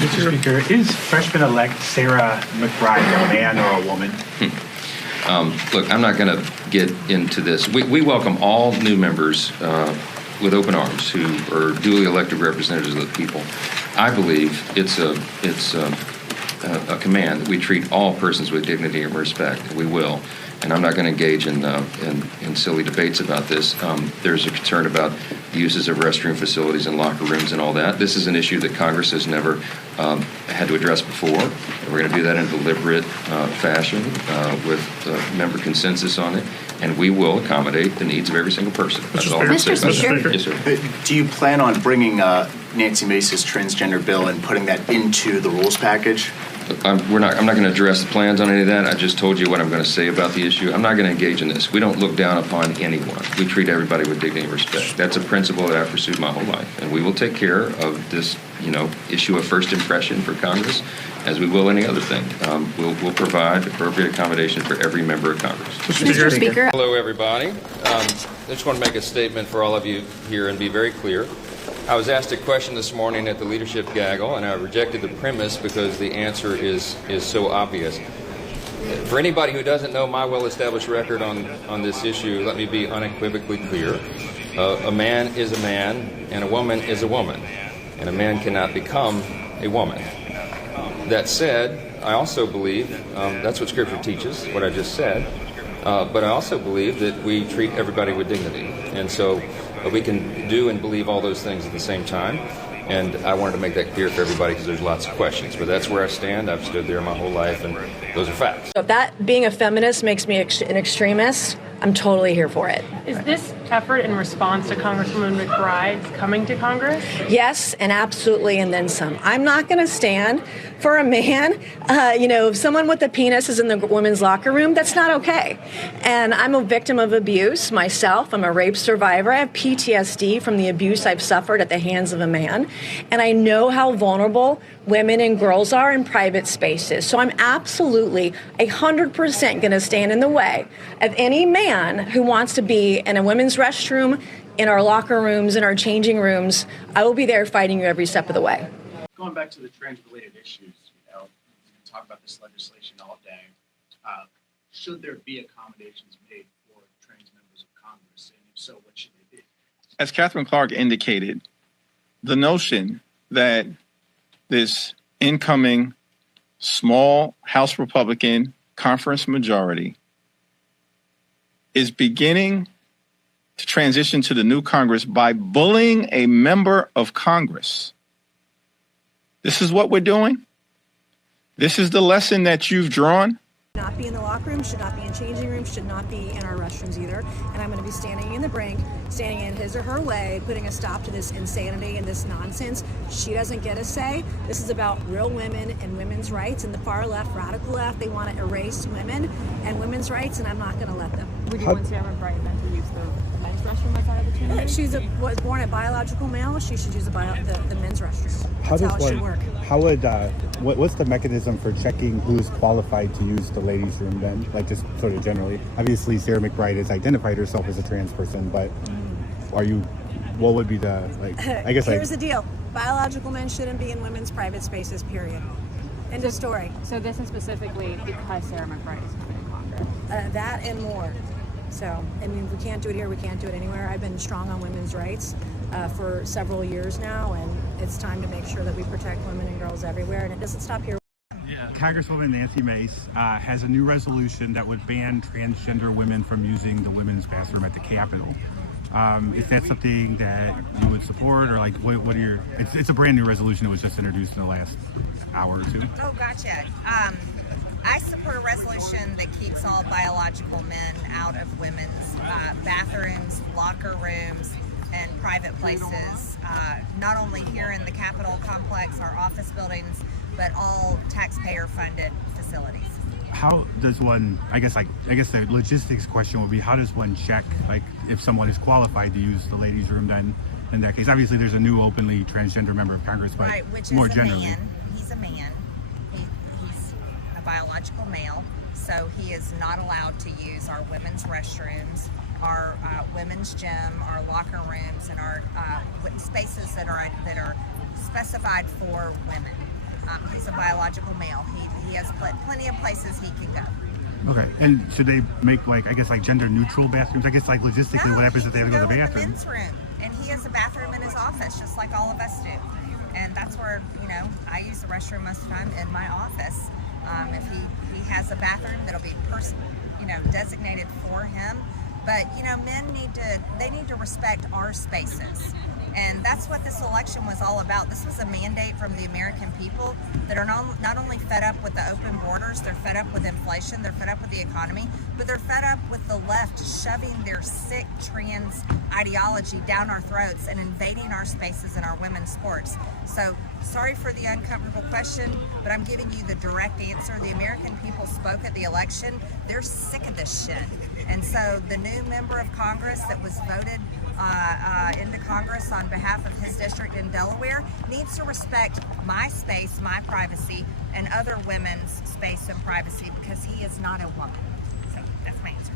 Mr. Speaker, is freshman-elect Sarah McBride a man or a woman? Look, I'm not going to get into this. We welcome all new members with open arms who are duly elected representatives of the people. I believe it's a command that we treat all persons with dignity and respect. We will. And I'm not going to engage in silly debates about this. There's a concern about the uses of restroom facilities and locker rooms and all that. This is an issue that Congress has never had to address before. And we're going to do that in a deliberate fashion with member consensus on it. And we will accommodate the needs of every single person. That's all I'm Mr. Speaker. Yes, sir. Do you plan on bringing Nancy Mace's transgender bill and putting that into the rules package? I'm not going to address the plans on any of that. I just told you what I'm going to say about the issue. I'm not going to engage in this. We don't look down upon anyone. We treat everybody with dignity and respect. That's a principle that I've pursued my whole life. And we will take care of this, issue of first impression for Congress, as we will any other thing. We'll provide appropriate accommodation for every member of Congress. Mr. Speaker. Hello, everybody. I just want to make a statement for all of you here and be very clear. I was asked a question this morning at the leadership gaggle, and I rejected the premise because the answer is so obvious. For anybody who doesn't know my well-established record on this issue, let me be unequivocally clear. A man is a man, and a woman is a woman, and a man cannot become a woman. That said, I also believe, that's what Scripture teaches, what I just said, but I also believe that we treat everybody with dignity. And so we can do and believe all those things at the same time. And I wanted to make that clear for everybody because there's lots of questions. But that's where I stand. I've stood there my whole life, and those are facts. So if that being a feminist makes me an extremist, I'm totally here for it. Is this effort in response to Congresswoman McBride's coming to Congress? Yes, and absolutely, and then some. I'm not going to stand for a man. If someone with a penis is in the women's locker room, that's not okay. And I'm a victim of abuse myself. I'm a rape survivor. I have PTSD from the abuse I've suffered at the hands of a man. And I know how vulnerable women and girls are in private spaces. So I'm absolutely 100% going to stand in the way of any man who wants to be in a women's restroom, in our locker rooms, in our changing rooms. I will be there fighting you every step of the way. Going back to the trans-related issues, we can talk about this legislation all day. Should there be accommodations made for trans members of Congress? And if so, what should they be? As Catherine Clark indicated, the notion that this incoming small House Republican conference majority is beginning to transition to the new Congress by bullying a member of Congress. This is what we're doing. This is the lesson that you've drawn. Not be in the locker room, should not be in changing rooms, should not be in our restrooms either. And I'm going to be standing in the brink, standing in his or her way, putting a stop to this insanity and this nonsense. She doesn't get a say. This is about real women and women's rights. And the far left, radical left, they want to erase women and women's rights, and I'm not going to let them. Would you want Sarah McBride then to use the men's restroom outside of the chamber? She was born a biological male. She should use the men's restroom. That's how it should work. How would what's the mechanism for checking who's qualified to use the ladies' room then? Like just sort of generally. Obviously, Sarah McBride has identified herself as a trans person, but what would be the I guess here's the deal: biological men shouldn't be in women's private spaces. Period. End of story. So this is specifically because Sarah McBride is coming to Congress. That and more. So, if we can't do it here, we can't do it anywhere. I've been strong on women's rights for several years now, and it's time to make sure that we protect women and girls everywhere, and it doesn't stop here. Congresswoman Nancy Mace has a new resolution that would ban transgender women from using the women's bathroom at the Capitol. Is that something that you would support, or what are your? It's a brand new resolution that was just introduced in the last hour or two. Oh, gotcha. I support a resolution that keeps all biological men out of women's bathrooms, locker rooms, and private places, not only here in the Capitol complex, our office buildings, but all taxpayer-funded facilities. How does one, I guess the logistics question would be, how does one check, if someone is qualified to use the ladies' room then, in that case? Obviously, there's a new openly transgender member of Congress, but right, which is more a generally. Man. He's a man. He's a biological male, so he is not allowed to use our women's restrooms, our women's gym, our locker rooms, and our spaces that are specified for women. He's a biological male. He has plenty of places he can go. Okay, and should they make like gender neutral bathrooms? I guess like logistically, No, what happens if they have to go to the in the bathroom? men's room, and he has a bathroom in his office, just like all of us do. And that's where I use the restroom most of the time in my office. If he has a bathroom that'll be designated for him. But men need to respect our spaces. And that's what this election was all about. This was a mandate from the American people that are not only fed up with the open borders, they're fed up with inflation, they're fed up with the economy, but they're fed up with the left shoving their sick trans ideology down our throats and invading our spaces in our women's sports. So sorry for the uncomfortable question, but I'm giving you the direct answer. The American people spoke at the election. They're sick of this shit. And so the new member of Congress that was voted into Congress on behalf of his district in Delaware needs to respect my space, my privacy, and other women's space and privacy, because he is not a woman. So that's my answer.